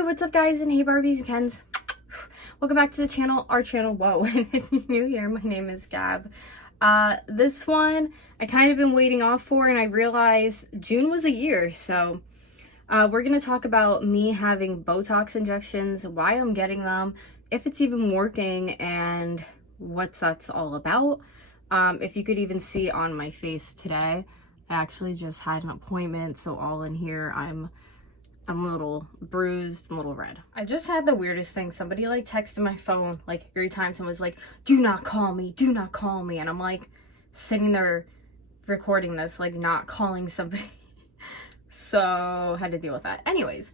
Hey, what's up guys, and hey Barbies and Kens. Welcome back to the channel, our channel. Whoa, if you're new here, my name is Gab. This one I kind of been waiting off for, and I realized June was a year, so we're gonna talk about me having Botox injections, why I'm getting them, if it's even working, and what that's all about. If you could even see on my face today, I actually just had an appointment, so all in here I'm a little bruised, a little red. I just had the weirdest thing. Somebody like texted my phone like 3 times and was like, do not call me, do not call me. And I'm like sitting there recording this, like not calling somebody. So had to deal with that. Anyways,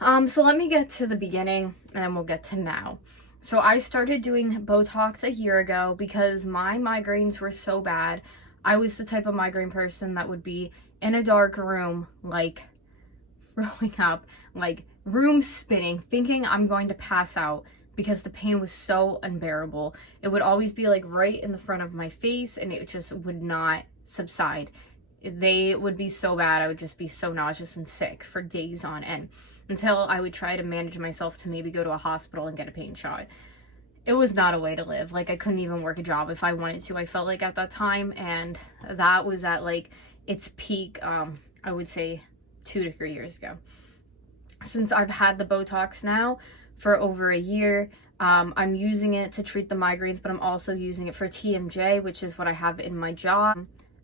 so let me get to the beginning and then we'll get to now. So I started doing Botox a year ago because my migraines were so bad. I was the type of migraine person that would be in a dark room, like throwing up, like room spinning, thinking I'm going to pass out because the pain was so unbearable. It would always be like right in the front of my face and it just would not subside. They would be so bad. I would just be so nauseous and sick for days on end until I would try to manage myself to maybe go to a hospital and get a pain shot. It was not a way to live. Like I couldn't even work a job if I wanted to, I felt like at that time, and that was at like its peak, I would say 2 to 3 years ago. Since I've had the Botox now for over a year, I'm using it to treat the migraines, but I'm also using it for TMJ, which is what I have in my jaw.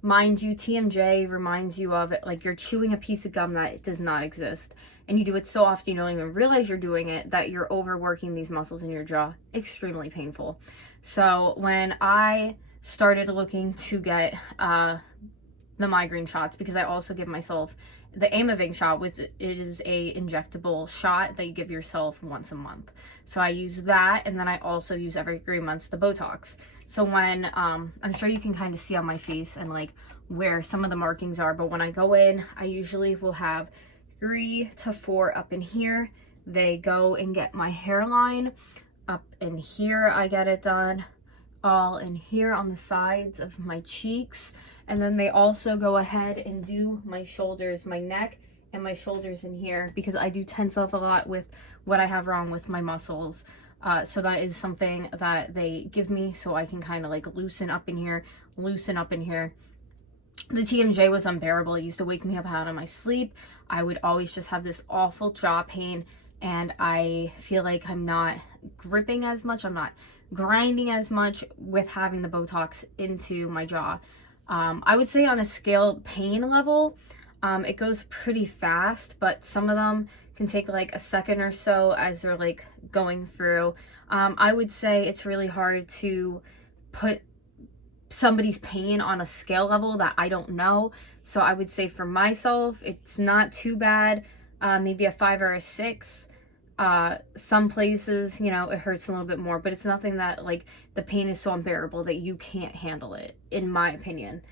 Mind you, TMJ reminds you of it like you're chewing a piece of gum that does not exist, and you do it so often you don't even realize you're doing it, that you're overworking these muscles in your jaw. Extremely painful. So when I started looking to get the migraine shots, because I also give myself the Amaving shot, which is a injectable shot that you give yourself once a month. So I use that, and then I also use every 3 months the Botox. So when I'm sure you can kind of see on my face and like where some of the markings are, but when I go in, I usually will have 3 to 4 up in here. They go and get my hairline up in here. I get it done all in here on the sides of my cheeks, and then they also go ahead and do my shoulders, my neck and my shoulders in here, because I do tense up a lot with what I have wrong with my muscles. So that is something that they give me so I can kind of like loosen up in here, loosen up in here. The TMJ was unbearable. It used to wake me up out of my sleep. I would always just have this awful jaw pain, and I feel like I'm not gripping as much, I'm not grinding as much with having the Botox into my jaw. I would say on a scale pain level, it goes pretty fast, but some of them can take like a second or so as they're like going through. I would say it's really hard to put somebody's pain on a scale level that I don't know. So I would say for myself, it's not too bad. Maybe a 5 or a 6. Some places, you know, it hurts a little bit more, but it's nothing that like the pain is so unbearable that you can't handle it, in my opinion.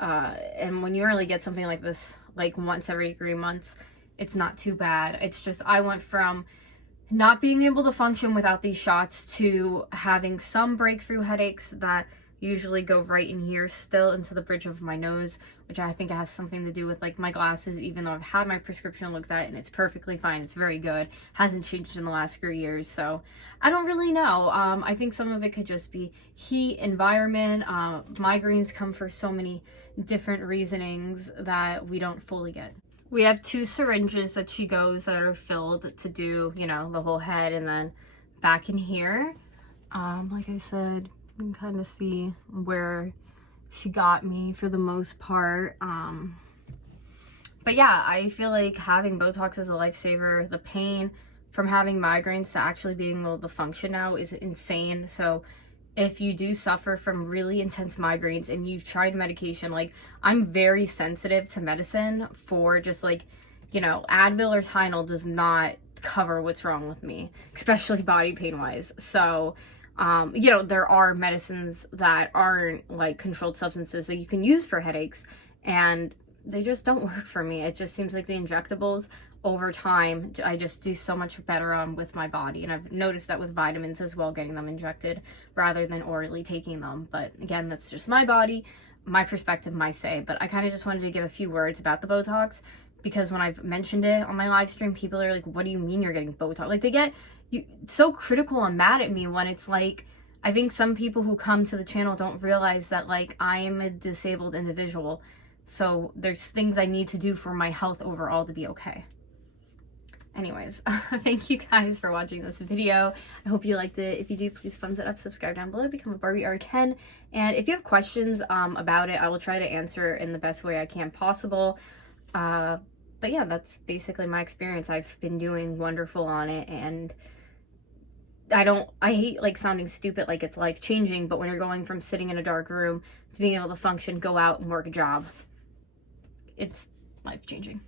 And when you really get something like this, like once every 3 months, it's not too bad. It's just, I went from not being able to function without these shots to having some breakthrough headaches that usually go right in here still into the bridge of my nose, which I think has something to do with like my glasses, even though I've had my prescription looked at and it's perfectly fine, it's very good, hasn't changed in the last 3 years. So I don't really know. I think some of it could just be heat, environment. Migraines come for so many different reasonings that we don't fully get. We have 2 syringes that she goes that are filled to do, you know, the whole head, and then back in here, like I said, you can kind of see where she got me for the most part. But yeah, I feel like having Botox is a lifesaver. The pain from having migraines to actually being able to function now is insane. So if you do suffer from really intense migraines and you've tried medication, like I'm very sensitive to medicine for just like, you know, Advil or Tylenol does not cover what's wrong with me, especially body pain wise. So you know, there are medicines that aren't like controlled substances that you can use for headaches, and they just don't work for me. It just seems like the injectables over time, I just do so much better on with my body. And I've noticed that with vitamins as well, getting them injected rather than orally taking them. But again, that's just my body, my perspective, my say. But I kind of just wanted to give a few words about the Botox because when I've mentioned it on my live stream, people are like, what do you mean you're getting Botox? Like, they get so critical and mad at me when it's like, I think some people who come to the channel don't realize that, like, I am a disabled individual. So there's things I need to do for my health overall to be okay. Anyways, thank you guys for watching this video. I hope you liked it. If you do, please thumbs it up, subscribe down below, become a Barbie or a Ken. And if you have questions about it, I will try to answer in the best way I can possible. But yeah, that's basically my experience. I've been doing wonderful on it, and I hate like sounding stupid like it's life changing, but when you're going from sitting in a dark room to being able to function, go out and work a job, it's life changing.